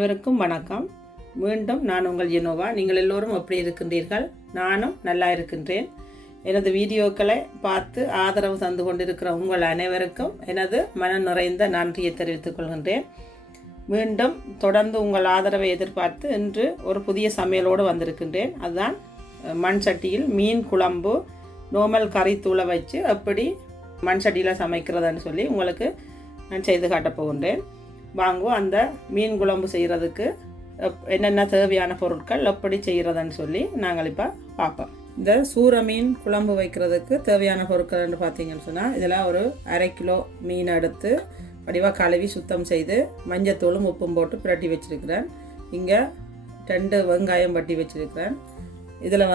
அனைவருக்கும் வணக்கம். மீண்டும் நான் உங்கள் ஜெனோவா. நீங்கள் எல்லோரும் எப்படி இருக்கின்றீர்கள்? நானும் நல்லா இருக்கின்றேன். எனது வீடியோக்களை பார்த்து ஆதரவு தந்து கொண்டிருக்கிற உங்கள் அனைவருக்கும் எனது மன நிறைந்த நன்றியை தெரிவித்துக் கொள்கின்றேன். மீண்டும் தொடர்ந்து உங்கள் ஆதரவை எதிர்பார்த்து இன்று ஒரு புதிய சமையலோடு வந்திருக்கின்றேன். அதுதான் மண் சட்டியில் மீன் குழம்பு நோமல் கறி தூளை வச்சு எப்படி மண் சட்டியில் சமைக்கிறதுன்னு சொல்லி உங்களுக்கு நான் செய்து காட்டப் போகின்றேன். வாங்குவோம் அந்த மீன் குழம்பு செய்கிறதுக்கு என்னென்ன தேவையான பொருட்கள் எப்படி செய்கிறதுன்னு சொல்லி நாங்கள் இப்போ பார்ப்போம். இந்த சூற மீன் குழம்பு வைக்கிறதுக்கு தேவையான பொருட்கள்னு பார்த்தீங்கன்னு சொன்னால் இதில் ஒரு 1/2 கிலோ மீன் எடுத்து வடிவாக கழுவி சுத்தம் செய்து மஞ்சத்தூளும் உப்பும் போட்டு பிரட்டி வச்சுருக்கிறேன். இங்கே 2 வெங்காயம் வட்டி வச்சுருக்கிறேன். இதில்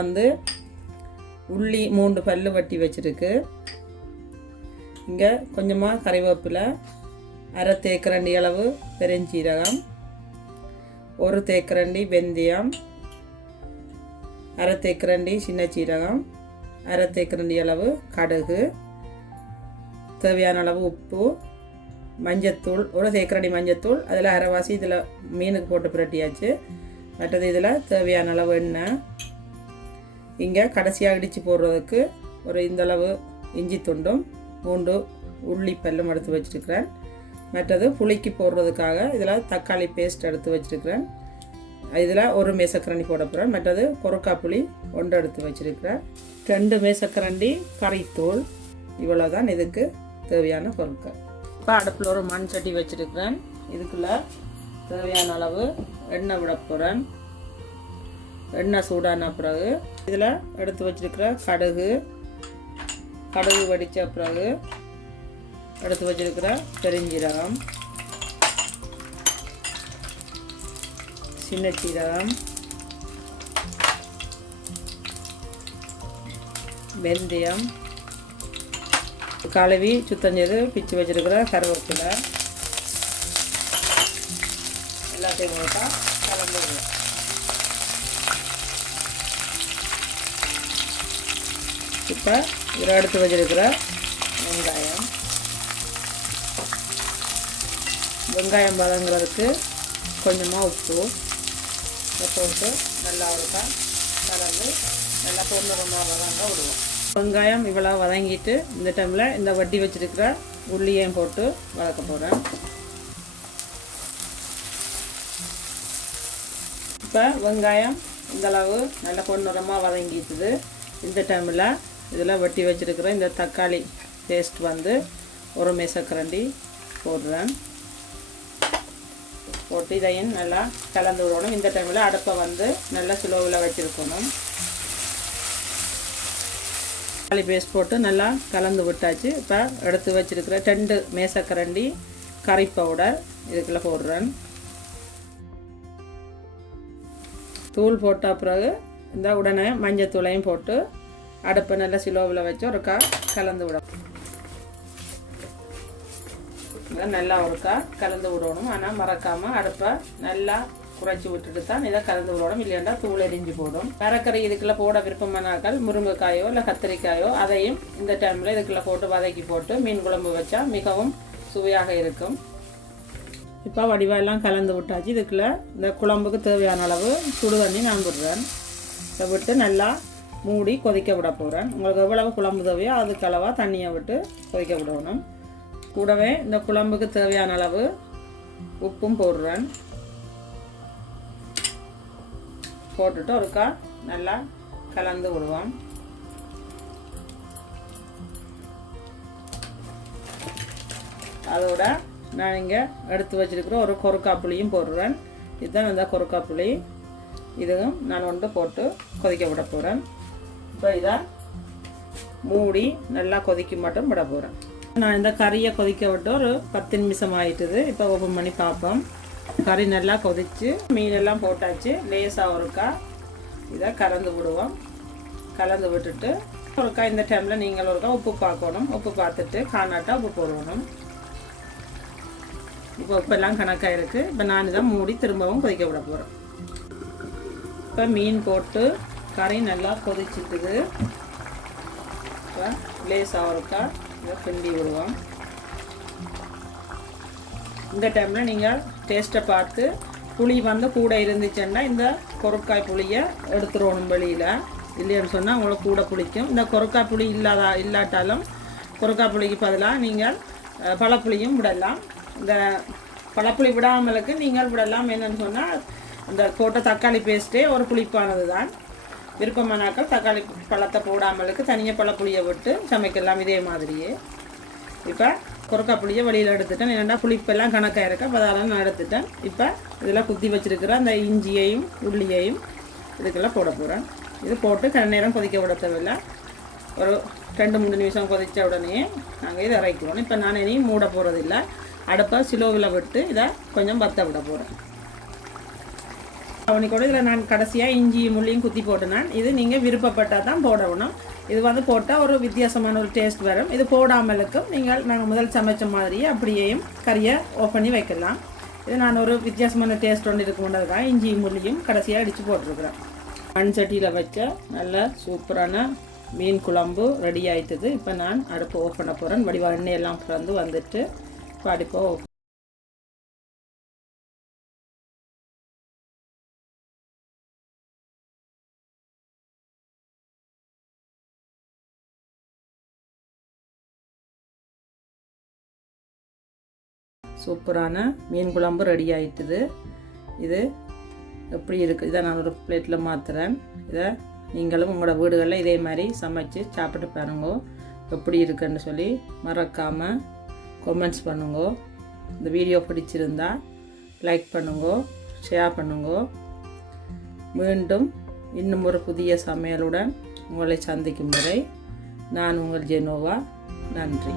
உள்ளி 3 பல்லு வட்டி வச்சுருக்கு. இங்கே கொஞ்சமாக கறிவேப்பிலை, 1/2 தேக்கரண்டி அளவு பெருஞ்சீரகம், 1 தேக்கரண்டி வெந்தயம், 1/2 தேக்கரண்டி சின்ன சீரகம், 1/2 தேக்கரண்டி அளவு கடுகு, தேவையான அளவு உப்பு, மஞ்சத்தூள் 1 தேக்கரண்டி மஞ்சத்தூள், அதில் அரைவாசி இதில் மீனுக்கு போட்டு புரட்டியாச்சு. மற்றது இதில் தேவையான அளவு எண்ணெய். இங்கே கடைசியாக இடித்து போடுறதுக்கு ஒரு இந்தளவு இஞ்சி துண்டும் 3 உள்ளி பல்லும் எடுத்து வச்சுருக்கிறேன். மற்றது புளிக்கு போடுறதுக்காக இதில் தக்காளி பேஸ்ட் எடுத்து வச்சுருக்கிறேன். இதில் 1 மேசக்கரண்டி போட போகிறேன். மற்றது கொரக்காய் புளி 1 எடுத்து வச்சுருக்கிறேன். 2 மேசக்கரண்டி கறித்தூள். இவ்வளோ தான் இதுக்கு தேவையான பொருட்கள். இப்போ அடுப்பில் ஒரு மண் சட்டி வச்சுருக்கிறேன். இதுக்குள்ளே தேவையான அளவு எண்ணெய் விட போகிறேன். எண்ணெய் சூடான பிறகு இதில் எடுத்து வச்சுருக்கிற கடுகு வடித்த பிறகு எடுத்து வச்சிருக்கிற பெருஞ்சீரகம், சின்ன சீரகம், வெந்தயம், கழுவி சுத்தம் செய்து பிச்சு வச்சிருக்கிற கருவேப்பிலை எல்லாத்தையும் போட்டா கலந்து. இப்போ இதில் எடுத்து வச்சிருக்கிற வெங்காயம் வதங்குறதுக்கு கொஞ்சமாக உப்பு போட்டு நல்லா இருக்கா கலந்து நல்லா பொன்னிறமாக வதங்க விடுவோம். வெங்காயம் இவ்வளோ வதங்கிட்டு இந்த டைமில் இந்த வட்டி வச்சுருக்கிற உள்ளியையும் போட்டு வதக்க போகிறேன். இப்போ வெங்காயம் இந்தளவு நல்லா பொன்னிறமாக வதங்கிட்டுது. இந்த டைமில் இதில் வட்டி வச்சுருக்கிற இந்த தக்காளி பேஸ்ட் 1 மேசக்கரண்டி போடுறேன். போட்டு இதையும் நல்லா கலந்து விடணும். இந்த டைமில் அடுப்பை நல்லா ஸ்லோவில் வச்சுருக்கணும். தக்காளி பேஸ்ட் போட்டு நல்லா கலந்து விட்டாச்சு. இப்போ எடுத்து வச்சுருக்கிற 2 மேசக்கரண்டி கறி பவுடர் இதுக்குள்ளே போடுறேன். தூள் போட்ட பிறகு இந்த உடனே மஞ்சள் தூளையும் போட்டு அடுப்பை நல்லா ஸ்லோவில் வச்சு ஒருக்கா கலந்து விட நல்லா ஒருக்கா கலந்து விடணும். ஆனால் மறக்காமல் அடுப்பை நல்லா குறைச்சி விட்டுட்டு தான் இதை கலந்து விடணும். இல்லையாண்டா தூள் எரிஞ்சு போடும். மரக்கறி இதுக்குள்ளே போட விருப்பமானாக்கள் முருங்கைக்காயோ இல்லை கத்திரிக்காயோ அதையும் இந்த டைமில் இதுக்குள்ளே போட்டு வதக்கி போட்டு மீன் குழம்பு வச்சா மிகவும் சுவையாக இருக்கும். இப்போ வடிவெல்லாம் கலந்து விட்டாச்சு. இதுக்குள்ளே இந்த குழம்புக்கு தேவையான அளவு சுடு தண்ணி நான் விடுறேன். இதை விட்டு நல்லா மூடி கொதிக்க விட போகிறேன். உங்களுக்கு எவ்வளவு குழம்பு தேவையோ அதுக்கு அளவாக தண்ணியை விட்டு கொதிக்க விடணும். கூடவே இந்த குழம்புக்கு தேவையான அளவு உப்பும் போடுறேன். போட்டுட்டு ஒருக்கா நல்லா கலந்து விடுவோம். அதோட நான் இங்கே எடுத்து வச்சிருக்கிற ஒரு கொரக்காய் புளியும் போடுறேன். இதுதான் இந்த கொரக்காய் புளி. இதுவும் நான் 1 போட்டு கொதிக்க விட போகிறேன். இப்போ இதை மூடி நல்லா கொதிக்க மட்டும் விட போகிறேன். நான் இந்த கறியை கொதிக்க விட்டு ஒரு 10 நிமிஷம் ஆகிட்டுது. இப்போ ஓப்பன் பண்ணி பார்ப்போம். கறி நல்லா கொதித்து மீனெல்லாம் போட்டாச்சு. லேசாக ஒருக்கா இதை கலந்து விடுவோம். கலந்து விட்டுட்டு ஒருக்கா இந்த டைமில் நீங்கள் ஒருக்கா உப்பு பார்க்கணும். உப்பு பார்த்துட்டு காணாட்டா உப்பு போடணும். இப்போ உப்பெல்லாம் கணக்காக இருக்குது. இப்போ நான் இதை மூடி திரும்பவும் கொதிக்க விட போகிறேன். இப்போ மீன் போட்டு கறி நல்லா கொதிச்சுட்டுது. இப்போ லேசாக ஒருக்கா இதை கிண்டி விடுவோம். இந்த டைமில் நீங்கள் டேஸ்ட்டை பார்த்து புளி வந்து கூட இருந்துச்சுன்னா இந்த கொரக்காய் புளியை எடுத்துடணும் வெளியில். இல்லைன்னு சொன்னால் உங்களுக்கு கூட பிடிக்கும். இந்த கொரக்காய் புளி இல்லாட்டாலும் கொரக்காய் புளிக்கு பதிலாக நீங்கள் பழப்புளியும் விடலாம். இந்த பழப்புளி விடாமலுக்கு நீங்கள் விடலாம். என்னென்னு சொன்னால் இந்த போட்ட தக்காளி பேஸ்ட்டே ஒரு புளிப்பானது தான். விருப்பமானாக்கள் தக்காளி பழத்தை போடாமலுக்கு தனியாக பழப்புளியை விட்டு சமைக்கலாம் இதே மாதிரியே. இப்போ கொரக்காய் புளியை வெளியில் எடுத்துட்டேன். என்னென்னா புளிப்பெல்லாம் கணக்காக இருக்க பதாரம் நான் எடுத்துட்டேன். இப்போ இதில் குத்தி வச்சுருக்கிற அந்த இஞ்சியையும் உள்ளியையும் இதுக்கெல்லாம் போட போகிறேன். இது போட்டு நேரம் கொதிக்க விட தேவையில்லை. ஒரு 2-3 நிமிஷம் கொதித்த உடனே நாங்கள் இதை இறக்கிடுவோம். இப்போ நான் இனியும் மூட போகிறதில்லை. அடுப்பை சிலோவில் விட்டு இதை கொஞ்சம் வத்த விட போகிறேன். அவனுக்கு கூட இதில் நான் கடைசியாக இஞ்சியும் முள்ளியும் குத்தி போட்டுனான். இது நீங்கள் விருப்பப்பட்டால் தான் போடணும். இது வந்து போட்டால் ஒரு வித்தியாசமான ஒரு டேஸ்ட் வரும். இது போடாமலுக்கும் நாங்கள் முதல் சமைச்ச மாதிரியே அப்படியேயும் கறியை ஆஃப் பண்ணி வைக்கலாம். இது நான் ஒரு வித்தியாசமான டேஸ்ட் ஒன்று இருக்குன்றதுக்காக இஞ்சியும் முள்ளியும் கடைசியாக அடித்து போட்டிருக்கிறேன். மண் சட்டியில் வச்ச நல்ல சூப்பரான மீன் குழம்பு ரெடி ஆகிட்டுது. இப்போ நான் அடுப்பு ஆஃப் பண்ண போகிறேன். வடிவா எண்ணெயெல்லாம் பிறந்து வந்துட்டு இப்போ அடுப்பை சூப்பரான மீன் குழம்பு ரெடி ஆகிட்டுது. இது எப்படி இருக்குது? இதை நான் ஒரு பிளேட்டில் மாற்றுறேன். இதை நீங்களும் உங்களோட வீடுகளில் இதே மாதிரி சமைச்சு சாப்பிட்டு பாருங்க. எப்படி இருக்குன்னு சொல்லி மறக்காமல் கமெண்ட்ஸ் பண்ணுங்க. இந்த வீடியோ பிடிச்சிருந்தா லைக் பண்ணுங்க, ஷேர் பண்ணுங்க. மீண்டும் இன்னும் ஒரு புதிய சமையலுடன் உங்களை சந்திக்கும் வரை நான் உங்கள் ஜெனோவா. நன்றி.